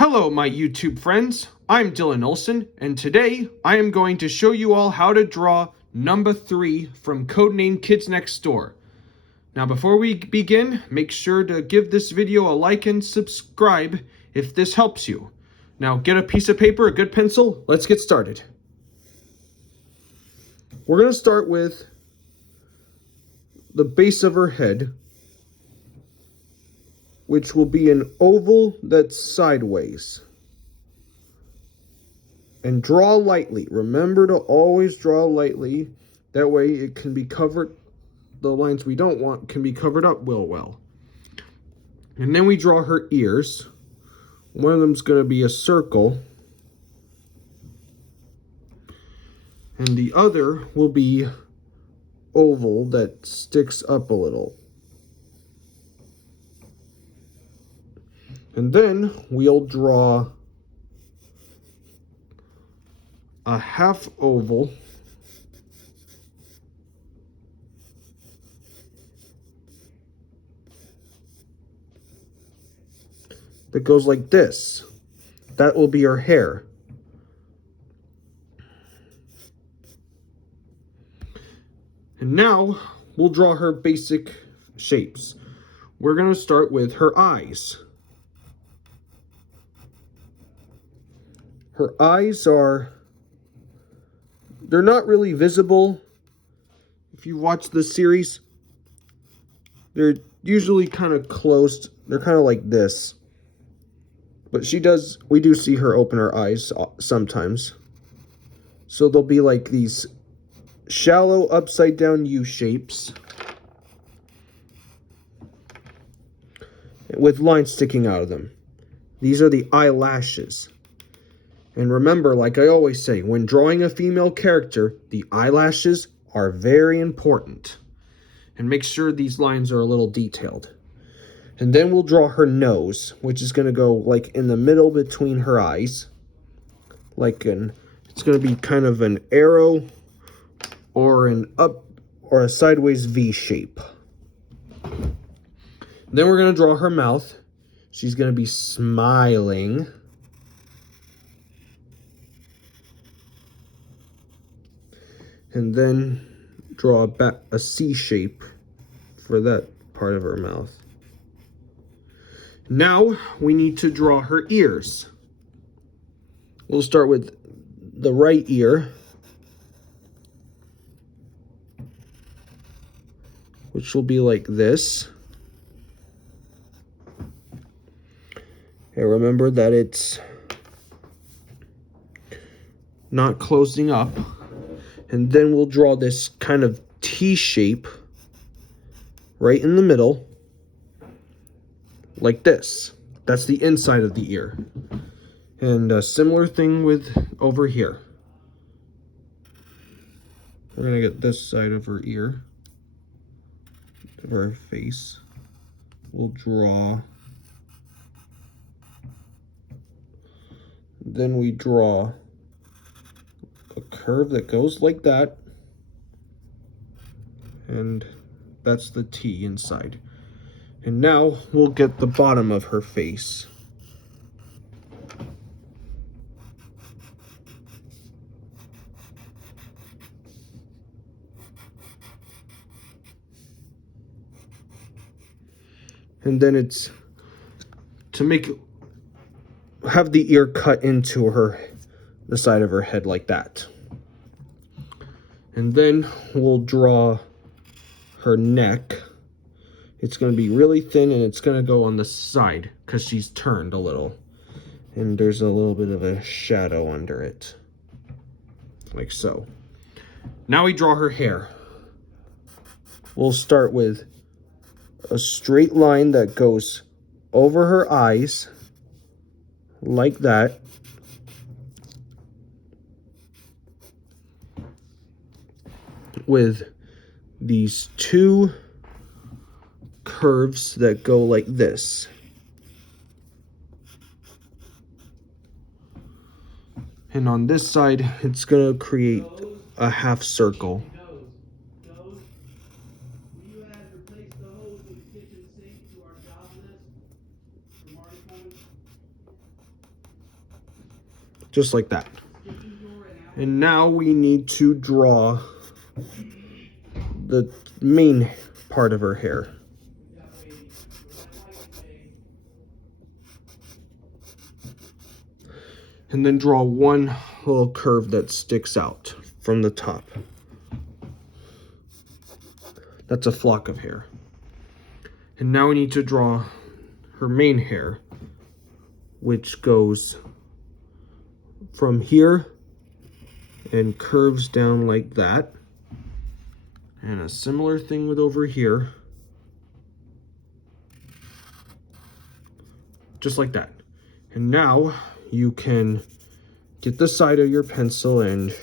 Hello, my YouTube friends. I'm Dylan Olson, and today I am going to show you all how to draw Numbuh 3 from Codename Kids Next Door. Now, before we begin, make sure to give this video a like and subscribe if this helps you. Now, get a piece of paper, a good pencil, let's get started. We're going to start with the base of her head, which will be an oval that's sideways. And draw lightly. Remember to always draw lightly. That way it can be covered, the lines we don't want can be covered up real well. And then we draw her ears. One of them's going to be a circle. And the other will be oval that sticks up a little. And then we'll draw a half oval that goes like this. That will be her hair. And now we'll draw her basic shapes. We're going to start with her eyes. Her eyes they're not really visible. If you watch the series, they're usually kind of closed. They're kind of like this. But we do see her open her eyes sometimes. So they'll be like these shallow upside down U shapes with lines sticking out of them. These are the eyelashes. And remember, like I always say, when drawing a female character, the eyelashes are very important. And make sure these lines are a little detailed. And then we'll draw her nose, which is going to go like in the middle between her eyes. It's going to be kind of an arrow or an up or a sideways V shape. Then we're going to draw her mouth. She's going to be smiling. And then draw a C shape for that part of her mouth. Now we need to draw her ears. We'll start with the right ear, which will be like this. And remember that it's not closing up. And then we'll draw this kind of T shape right in the middle, like this. That's the inside of the ear. And a similar thing with over here. We're going to get this side of her ear, of her face. We'll draw. Then we draw a curve that goes like that, and that's the T inside. And now we'll get the bottom of her face. And then it's to have the ear cut into the side of her head like that. And then we'll draw her neck. It's going to be really thin and it's going to go on the side because she's turned a little. And there's a little bit of a shadow under it. Like so. Now we draw her hair. We'll start with a straight line that goes over her eyes. Like that. With these two curves that go like this. And on this side, it's going to create a half circle. just like that. And now we need to draw the main part of her hair. And then draw one little curve that sticks out from the top. That's a flock of hair. And now we need to draw her main hair, which goes from here and curves down like that. And a similar thing with over here. Just like that. And now you can get the side of your pencil and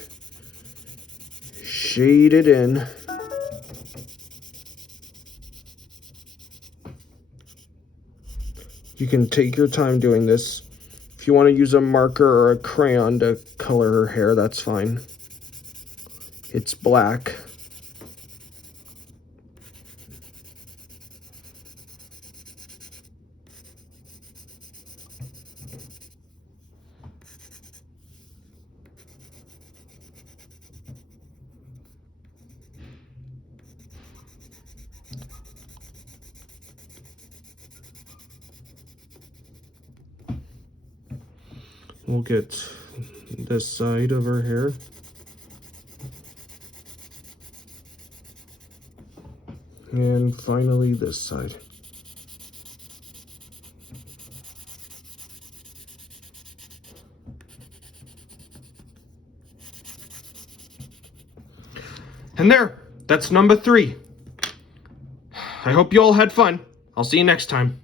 shade it in. You can take your time doing this. If you want to use a marker or a crayon to color her hair, that's fine. It's black. We'll get this side of her hair. And finally this side. And there, that's number 3. I hope you all had fun. I'll see you next time.